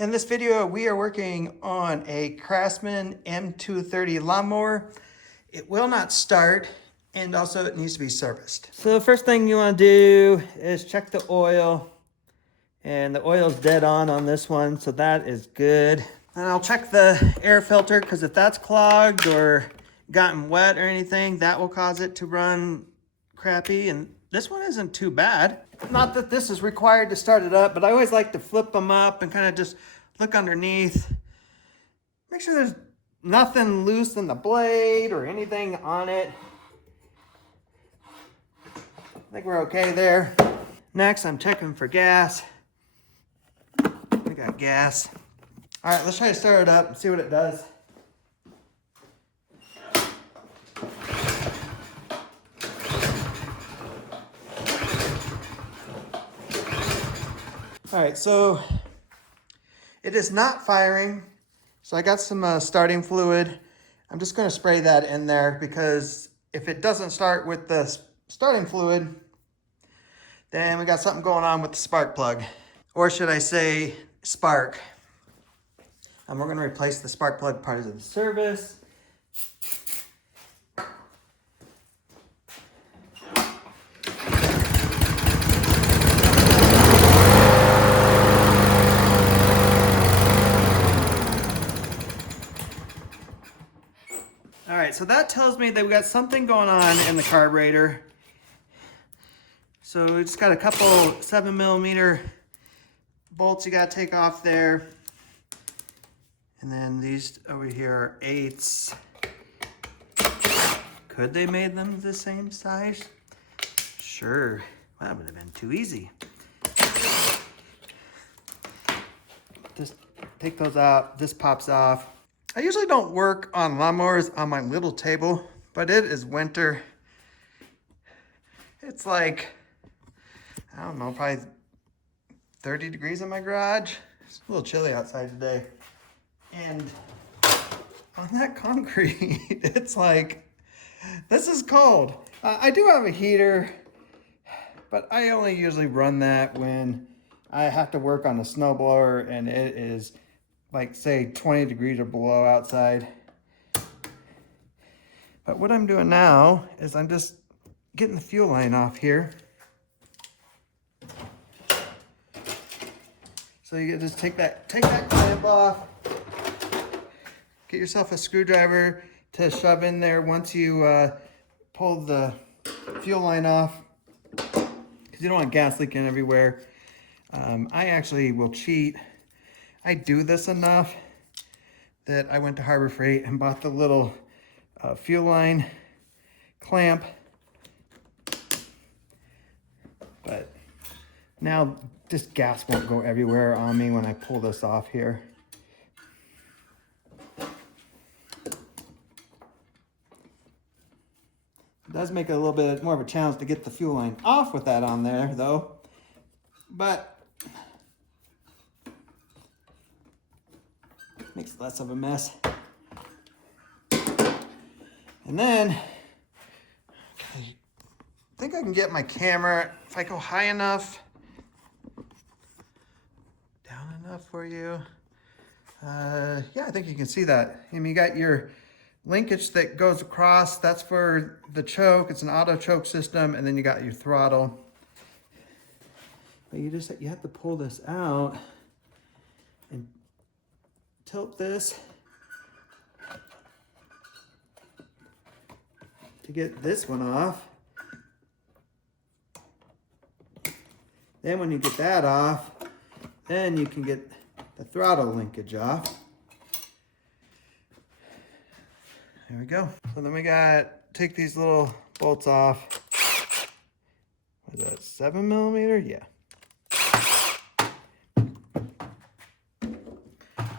In this video, we are working on a Craftsman M230 lawnmower. It will not start, and also it needs to be serviced. So the first thing you want to do is check the oil, and the oil's dead on this one, so that is good. And I'll check the air filter, because if that's clogged or gotten wet or anything, that will cause it to run crappy, and this one isn't too bad. Not that this is required to start it up, but I always like to flip them up and kind of just look underneath. Make sure there's nothing loose in the blade or anything on it. I think we're okay there. Next, I'm checking for gas. We got gas. All right, let's try to start it up and see what it does. All right, so it is not firing. So I got some starting fluid. I'm just gonna spray that in there because if it doesn't start with the starting fluid, then we got something going on with the spark plug. Or should I say spark. And we're gonna replace the spark plug part of the service. All right, so that tells me that we got something going on in the carburetor. So we just got a couple 7mm bolts you gotta take off there. And then these over here are 8s. Could they made them the same size? Sure, well, that would have been too easy. Just take those out, this pops off. I usually don't work on lawnmowers on my little table, but it is winter. It's like, I don't know, probably 30 degrees in my garage. It's a little chilly outside today. And on that concrete, it's like, this is cold. I do have a heater, but I only usually run that when I have to work on a snowblower and it is like say 20 degrees or below outside. But what I'm doing now is I'm just getting the fuel line off here. So you just take that clamp off. Get yourself a screwdriver to shove in there once you pull the fuel line off, because you don't want gas leaking everywhere. I actually will cheat. I do this enough that I went to Harbor Freight and bought the little fuel line clamp. But now this gas won't go everywhere on me when I pull this off here. It does make it a little bit more of a challenge to get the fuel line off with that on there though. But makes less of a mess. And then, I think I can get my camera, if I go high enough, down enough for you. Yeah, I think you can see that. I mean, you got your linkage that goes across, that's for the choke, it's an auto choke system, and then you got your throttle. But you have to pull this out and tilt this to get this one off. Then when you get that off, then you can get the throttle linkage off. There we go. So then we take these little bolts off. What is that, 7mm? Yeah.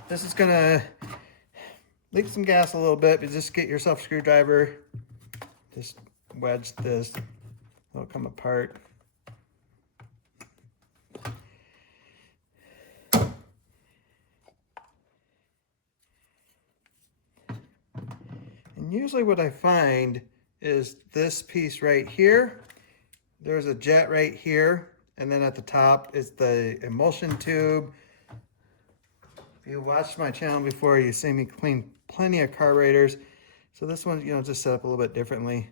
This is gonna leak some gas a little bit, but just get yourself a screwdriver. Just wedge this, it'll come apart. And usually what I find is this piece right here. There's a jet right here, and then at the top is the emulsion tube. you watched my channel before, you see me clean plenty of carburetors. So this one, just set up a little bit differently.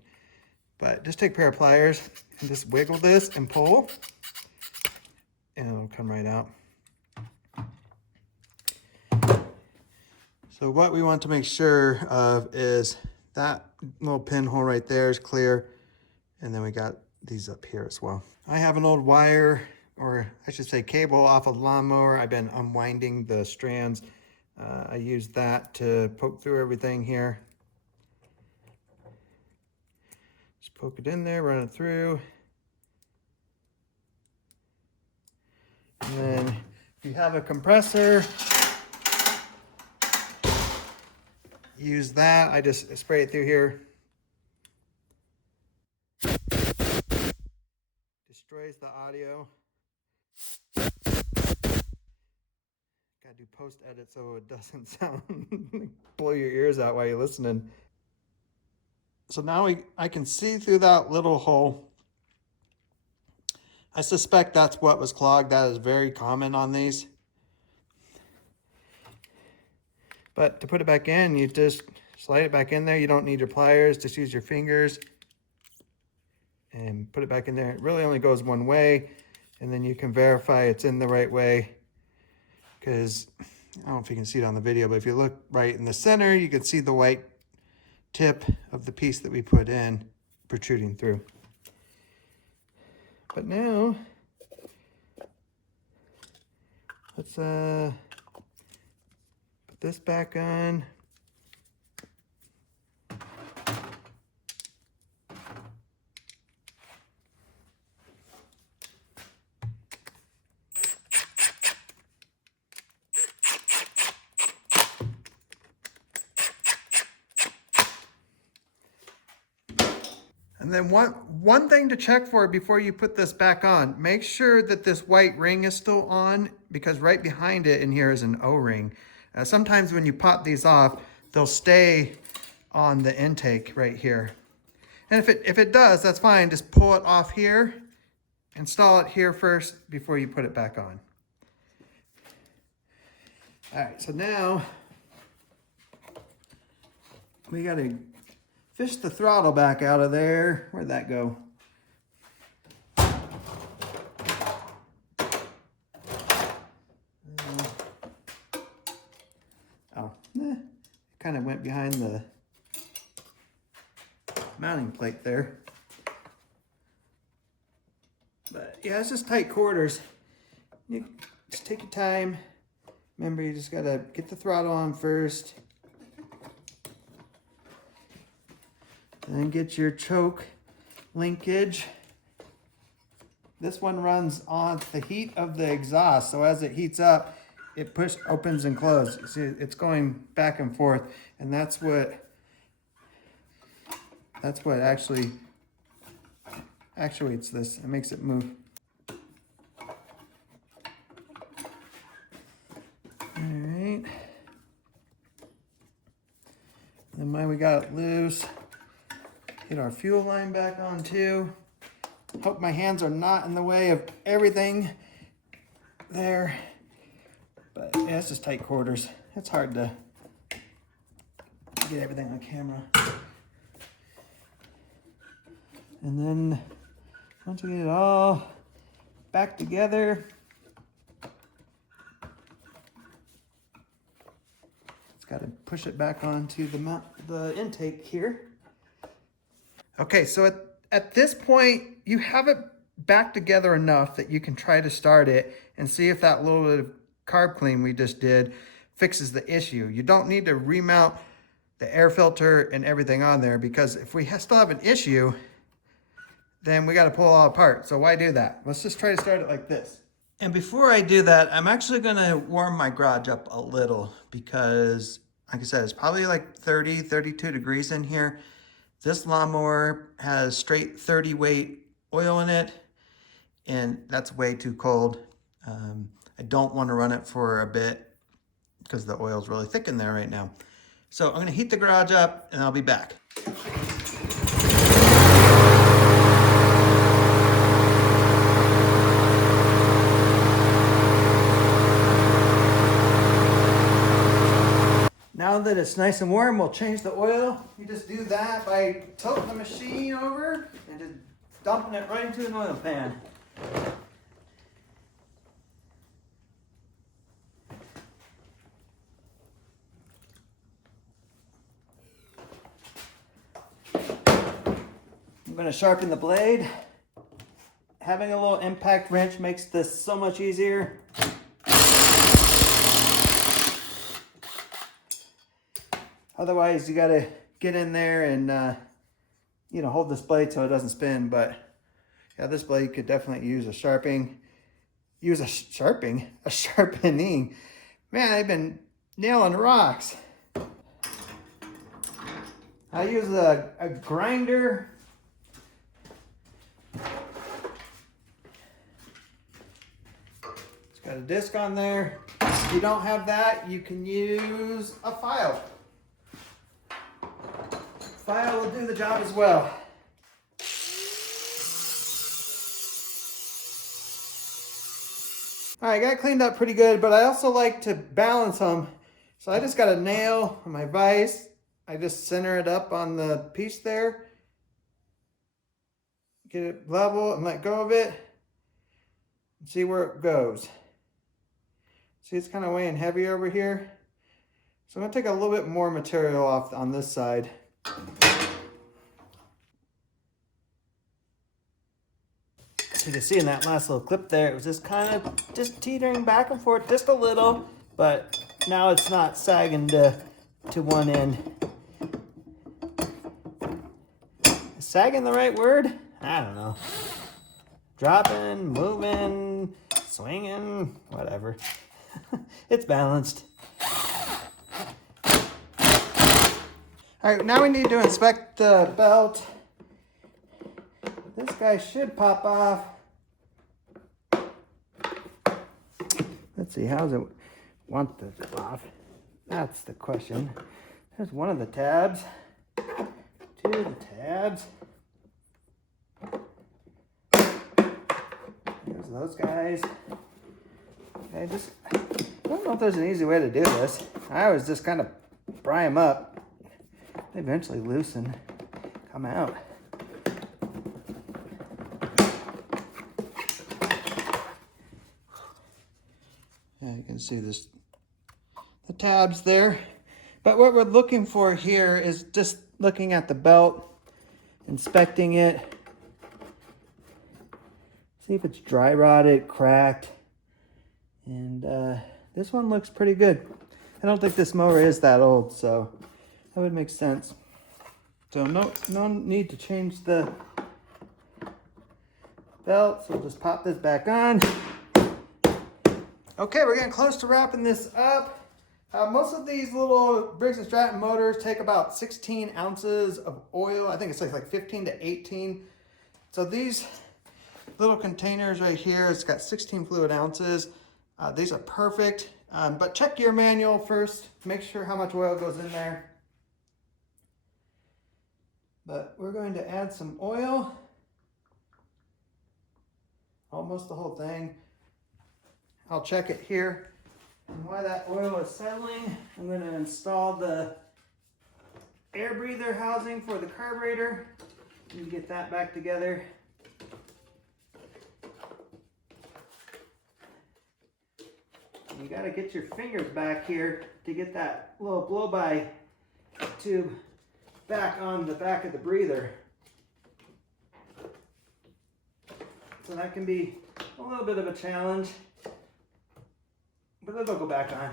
But just take a pair of pliers and just wiggle this and pull, and it'll come right out. So what we want to make sure of is that little pinhole right there is clear, and then we got these up here as well. I have an old wire, or I should say cable, off a lawnmower. I've been unwinding the strands. I used that to poke through everything here. Just poke it in there, run it through. And then if you have a compressor, use that. I just spray it through here. Destroys the audio. Gotta do post edit so it doesn't sound blow your ears out while you're listening. So now I can see through that little hole. I suspect that's what was clogged. That is very common on these. But to put it back in, you just slide it back in there. You don't need your pliers, just use your fingers and put it back in there. It really only goes one way, and then you can verify it's in the right way. Because I don't know if you can see it on the video, but if you look right in the center, you can see the white tip of the piece that we put in protruding through. But now, let's put this back on. And then one thing to check for before you put this back on, make sure that this white ring is still on, because right behind it in here is an O-ring. Sometimes when you pop these off, they'll stay on the intake right here. And if it does, that's fine. Just pull it off here, install it here first before you put it back on. All right, so now we gotta fish the throttle back out of there. Where'd that go? Kind of went behind the mounting plate there. But yeah, it's just tight quarters. You just take your time. Remember, you just gotta get the throttle on first. Then get your choke linkage. This one runs on the heat of the exhaust, so as it heats up, it opens and closes. See, it's going back and forth, and that's what actually actuates this. It makes it move. All right. Then when we got it loose, get our fuel line back on too. Hope my hands are not in the way of everything there. But yeah, it's just tight quarters. It's hard to get everything on camera. And then once we get it all back together, it's got to push it back onto the intake here. Okay, so at this point, you have it back together enough that you can try to start it and see if that little bit of carb clean we just did fixes the issue. You don't need to remount the air filter and everything on there, because if we still have an issue, then we got to pull it all apart. So why do that? Let's just try to start it like this. And before I do that, I'm actually going to warm my garage up a little, because like I said, it's probably like 30, 32 degrees in here. This lawnmower has straight 30 weight oil in it, and that's way too cold. I don't want to run it for a bit because the oil's really thick in there right now. So I'm going to heat the garage up and I'll be back. Now that it's nice and warm, we'll change the oil. You just do that by tilting the machine over and just dumping it right into an oil pan. I'm going to sharpen the blade. Having a little impact wrench makes this so much easier. Otherwise, you got to get in there and hold this blade so it doesn't spin. But yeah, this blade could definitely use a sharpening. Man, I've been nailing rocks. I use a grinder. It's got a disc on there. If you don't have that, you can use a file. File will do the job as well. All right, got it cleaned up pretty good, but I also like to balance them. So I just got a nail on my vise. I just center it up on the piece there. Get it level and let go of it. And see where it goes. See, it's kind of weighing heavy over here. So I'm gonna take a little bit more material off on this side. So you can see in that last little clip there, it was just kind of just teetering back and forth just a little, but now it's not sagging to one end. Is sagging the right word? I don't know. Dropping, moving, swinging, whatever. It's balanced. All right, now we need to inspect the belt. This guy should pop off. Let's see, how does it want to pop off? That's the question. There's one of the tabs. Two of the tabs. There's those guys. I don't know if there's an easy way to do this. I always just kind of pry them up. They eventually loosen, come out. Yeah, you can see the tabs there. But what we're looking for here is just looking at the belt, inspecting it. See if it's dry rotted, cracked. And this one looks pretty good. I don't think this mower is that old, so that would make sense. So no need to change the belt, so we'll just pop this back on. Okay, we're getting close to wrapping this up. Most of these little Briggs & Stratton motors take about 16 ounces of oil. I think it's like 15 to 18. So these little containers right here, it's got 16 fluid ounces. These are perfect, but check your manual first. Make sure how much oil goes in there. But we're going to add some oil. Almost the whole thing. I'll check it here. And while that oil is settling, I'm going to install the air breather housing for the carburetor. Need to get that back together. You got to get your fingers back here to get that little blow-by tube back on the back of the breather. So that can be a little bit of a challenge, but it'll go back on.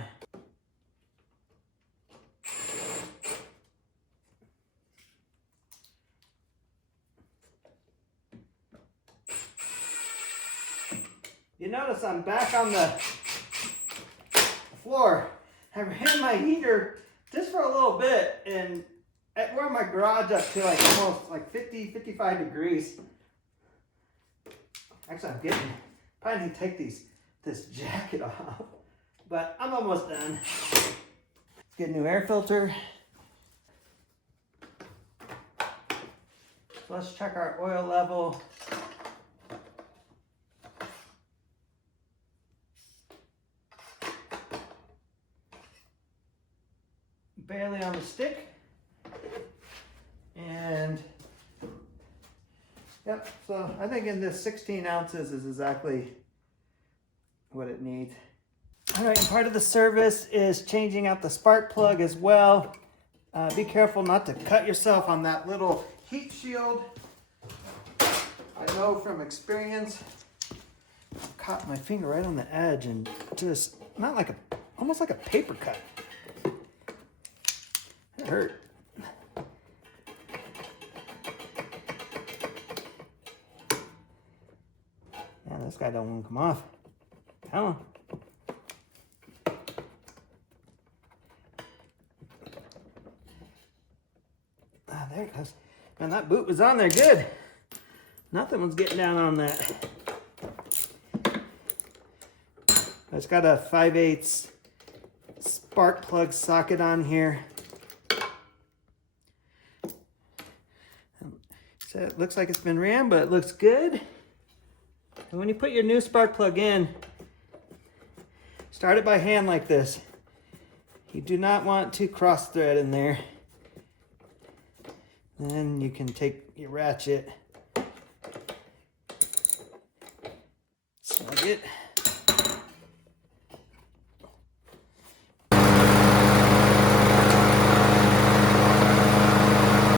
You notice I'm back on the floor. I ran my heater just for a little bit and I warmed my garage up to like almost like 50, 55 degrees. Actually, probably need to take this jacket off, but I'm almost done. Let's get a new air filter. So let's check our oil level. barely on the stick. And yep, so I think in this 16 ounces is exactly what it needs. All right, and part of the service is changing out the spark plug as well. Be careful not to cut yourself on that little heat shield. I know from experience, I've caught my finger right on the edge and just, almost like a paper cut. It hurt. Yeah, this guy don't want to come off. Come on. Ah, there it goes. Man, that boot was on there good. Nothing was getting down on that. It's got a 5/8 spark plug socket on here. So it looks like it's been ran, but it looks good. And when you put your new spark plug in, start it by hand like this. You do not want to cross thread in there. Then you can take your ratchet, snug it.